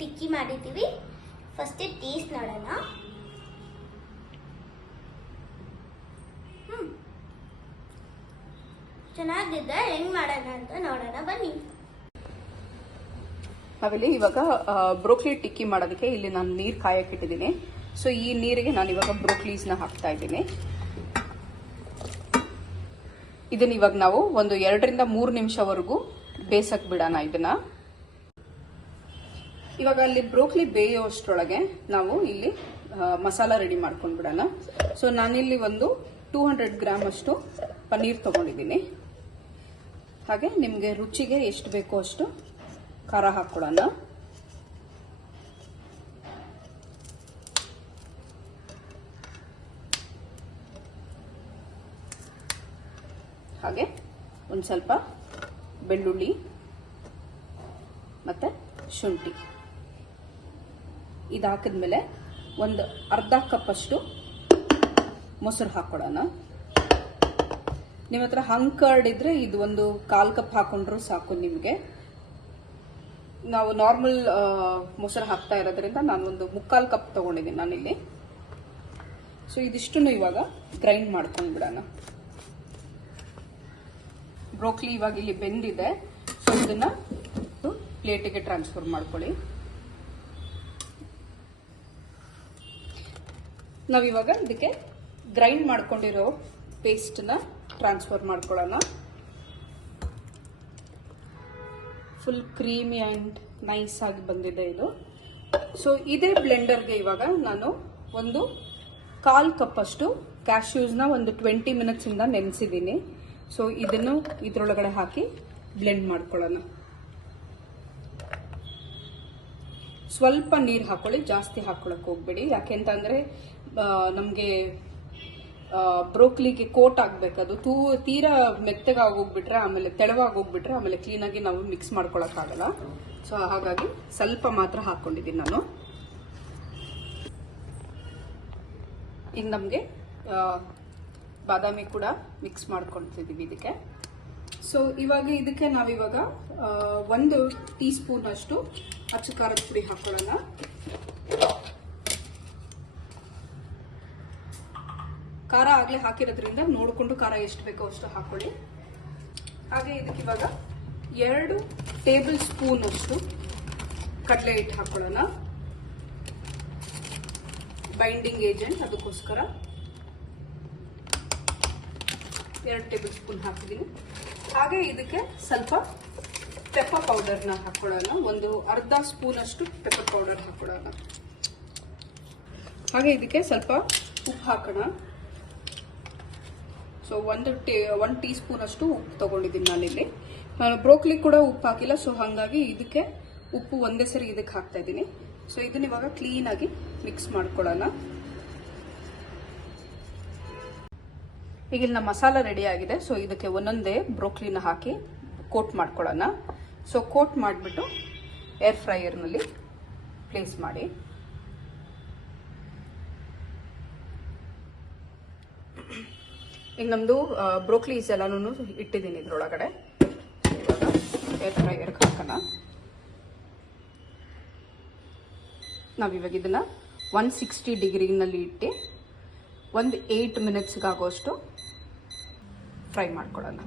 ಟಿಕ್ಕಿ ಮಾಡಿದ್ದೀವಿ. First taste ನೋಡೋಣ. ಚೆನ್ನಾಗಿದೆ. ಹೆಂಗ್ ಮಾಡೋಣ ಅಂತ ನೋಡೋಣ ಬನ್ನಿ. ಆಮೇಲೆ ಇವಾಗ ಬ್ರೋಕ್ಲಿ ಟಿಕ್ಕಿ ಮಾಡೋದಕ್ಕೆ ಇಲ್ಲಿ ನಾನು ನೀರು ಕಾಯಕ್ಕೆ ಇಟ್ಟಿದ್ದೀನಿ. ಸೊ ಈ ನೀರಿಗೆ ನಾನು ಇವಾಗ ಬ್ರೋಕ್ಲೀಸ್ನ ಹಾಕ್ತಾ ಇದ್ದೀನಿ. ಇದನ್ನ ಇವಾಗ ನಾವು ಒಂದು 2 ರಿಂದ 3 ನಿಮಿಷವರೆಗೂ ಬೇಯಿಸಕ್ ಬಿಡೋಣ. ಇದನ್ನ ಇವಾಗ ಅಲ್ಲಿ ಬ್ರೋಕ್ಲಿ ಬೇಯೋಷ್ಟರೊಳಗೆ ನಾವು ಇಲ್ಲಿ ಮಸಾಲ ರೆಡಿ ಮಾಡ್ಕೊಂಡು ಬಿಡೋಣ. ಸೊ ನಾನಿಲ್ಲಿ ಒಂದು 200 ಗ್ರಾಮ್ ಅಷ್ಟು ಪನ್ನೀರ್ ತಗೊಂಡಿದ್ದೀನಿ. ಹಾಗೆ ನಿಮಗೆ ರುಚಿಗೆ ಎಷ್ಟು ಬೇಕೋ ಅಷ್ಟು ಖಾರ ಹಾಕೊಳ್ಳೋಣ. ಹಾಗೆ ಒಂದು ಸ್ವಲ್ಪ ಬೆಳ್ಳುಳ್ಳಿ ಮತ್ತೆ ಶುಂಠಿ ಇದು ಹಾಕಿದ್ಮೇಲೆ ಒಂದು ಅರ್ಧ ಕಪ್ ಅಷ್ಟು ಮೊಸರು ಹಾಕೊಳ್ಳೋಣ. ನಿಮ್ಮ ಹತ್ರ ಹಂಗ್ ಕರ್ಡ್ ಇದ್ರೆ ಇದು ಒಂದು 1/4 ಕಪ್ ಹಾಕೊಂಡ್ರು ಸಾಕು ನಿಮಗೆ. ನಾವು ನಾರ್ಮಲ್ ಮೊಸರು ಹಾಕ್ತಾ ಇರೋದ್ರಿಂದ ನಾನು ಒಂದು 3/4 ಕಪ್ ತಗೊಂಡಿದ್ದೀನಿ ನಾನಿಲ್ಲಿ. ಸೊ ಇದಿಷ್ಟನ್ನು ಇವಾಗ ಗ್ರೈಂಡ್ ಮಾಡ್ಕೊಂಡು ಬಿಡೋಣ. ಬ್ರೋಕ್ಲಿ ಇವಾಗ ಇಲ್ಲಿ ಬೆಂದಿದೆ. ಸೊ ಇದನ್ನ ಪ್ಲೇಟಿಗೆ ಟ್ರಾನ್ಸ್ಫರ್ ಮಾಡ್ಕೊಳ್ಳಿ. ನಾವಿವಾಗ ಇದಕ್ಕೆ ಗ್ರೈಂಡ್ ಮಾಡ್ಕೊಂಡಿರೋ ಪೇಸ್ಟ್ನ ಟ್ರಾನ್ಸ್ಫರ್ ಮಾಡ್ಕೊಳ್ಳೋಣ. ಫುಲ್ ಕ್ರೀಮಿ ಆ್ಯಂಡ್ ನೈಸ್ ಆಗಿ ಬಂದಿದೆ ಇದು. ಸೊ ಇದೇ ಬ್ಲೆಂಡರ್ಗೆ ಇವಾಗ ನಾನು ಒಂದು 1/4 ಕಪ್ ಅಷ್ಟು ಕ್ಯಾಶ್ಯೂಸ್ನ ಒಂದು 20 ಮಿನಿಟ್ಸ್ ಇಂದ ನೆನೆಸಿದ್ದೀನಿ. ಸೊ ಇದನ್ನು ಇದ್ರೊಳಗಡೆ ಹಾಕಿ ಬ್ಲೆಂಡ್ ಮಾಡ್ಕೊಳ್ಳೋಣ. ಸ್ವಲ್ಪ ನೀರು ಹಾಕೊಳ್ಳಿ, ಜಾಸ್ತಿ ಹಾಕೊಳಕ್ ಹೋಗ್ಬೇಡಿ. ಯಾಕೆಂತಂದ್ರೆ ನಮಗೆ ಬ್ರೋಕ್ಲಿಗೆ ಕೋಟ್ ಆಗ್ಬೇಕದು. ತೀರಾ ಮೆತ್ತಗಾಗೋಗ್ಬಿಟ್ರೆ ಆಮೇಲೆ ತೆಳವಾಗೋಗ್ಬಿಟ್ರೆ ಆಮೇಲೆ ಕ್ಲೀನಾಗಿ ನಾವು ಮಿಕ್ಸ್ ಮಾಡ್ಕೊಳಕ್ಕಾಗಲ್ಲ. ಸೊ ಹಾಗಾಗಿ ಸ್ವಲ್ಪ ಮಾತ್ರ ಹಾಕೊಂಡಿದ್ದೀನಿ ನಾನು. ಈಗ ನಮಗೆ ಬಾದಾಮಿ ಕೂಡ ಮಿಕ್ಸ್ ಮಾಡ್ಕೊಳ್ತಿದ್ದೀವಿ ಇದಕ್ಕೆ. ಸೊ ಇವಾಗ ಇದಕ್ಕೆ ನಾವಿವಾಗ 1 ಟೀ ಸ್ಪೂನ್ ಅಷ್ಟು ಅಚ್ಚ ಖಾರದ ಪುಡಿ ಹಾಕೊಳ್ಳೋಣ. ಖಾರ ಆಗ್ಲೇ ಹಾಕಿರೋದ್ರಿಂದ ನೋಡಿಕೊಂಡು ಖಾರ ಎಷ್ಟು ಬೇಕೋ ಅಷ್ಟು ಹಾಕೊಳ್ಳಿ. ಹಾಗೆ ಇದಕ್ಕೆ ಇವಾಗ 2 ಟೇಬಲ್ ಸ್ಪೂನ್ ಅಷ್ಟು ಕಡಲೆ ಹಿಟ್ಟು ಹಾಕೊಳ್ಳೋಣ. ಬೈಂಡಿಂಗ್ ಏಜೆಂಟ್ ಅದಕ್ಕೋಸ್ಕರ 2 ಟೇಬಲ್ ಸ್ಪೂನ್ ಹಾಕಿದ್ದೀನಿ. ಹಾಗೆ ಇದಕ್ಕೆ ಸ್ವಲ್ಪ ಪೆಪ್ಪರ್ ಪೌಡರ್ನ ಹಾಕೊಳ್ಳೋಣ. ಒಂದು ಅರ್ಧ ಸ್ಪೂನ್ ಅಷ್ಟು ಪೆಪ್ಪರ್ ಪೌಡರ್ ಹಾಕೊಳ್ಳೋಣ. ಹಾಗೆ ಇದಕ್ಕೆ ಸ್ವಲ್ಪ ಉಪ್ಪು ಹಾಕೋಣ. ಸೊ 1 ಟೀ ಸ್ಪೂನ್ ಅಷ್ಟು ಉಪ್ಪು ತಗೊಂಡಿದ್ದೀನಿ ನಾನಿಲ್ಲಿ. ನಾನು ಬ್ರೋಕ್ಲಿ ಕೂಡ ಉಪ್ಪು ಹಾಕಿಲ್ಲ. ಸೊ ಹಾಗಾಗಿ ಇದಕ್ಕೆ ಉಪ್ಪು ಒಂದೇ ಸರಿ ಇದಕ್ಕೆ ಹಾಕ್ತಾ ಇದ್ದೀನಿ. ಸೊ ಇದನ್ನ ಇವಾಗ ಕ್ಲೀನ್ ಆಗಿ ಮಿಕ್ಸ್ ಮಾಡ್ಕೊಳ್ಳೋಣ. ಈಗ ಇಲ್ಲಿ ನಮ್ಮ ಮಸಾಲ ರೆಡಿ ಆಗಿದೆ. ಸೊ ಇದಕ್ಕೆ ಒಂದೊಂದೇ ಬ್ರೋಕ್ಲಿನ ಹಾಕಿ ಕೋಟ್ ಮಾಡ್ಕೊಳ್ಳೋಣ. ಸೊ ಕೋಟ್ ಮಾಡಿಬಿಟ್ಟು ಏರ್ ಫ್ರೈಯರ್ನಲ್ಲಿ ಪ್ಲೇಸ್ ಮಾಡಿ. ಈಗ ನಮ್ಮದು ಬ್ರೋಕ್ಲೀಸ್ ಎಲ್ಲನೂ ಇಟ್ಟಿದ್ದೀನಿ ಇದ್ರೊಳಗಡೆ. ಏರ್ ಫ್ರೈಯರ್ಗೆ ಹಾಕೋಣ. ನಾವಿವಾಗ ಇದನ್ನು 160 ಡಿಗ್ರಿನಲ್ಲಿ ಇಟ್ಟು ಒಂದು 8 ಮಿನಿಟ್ಸ್ಗಾಗೋಷ್ಟು ಫ್ರೈ ಮಾಡ್ಕೊಳ್ಳೋಣ.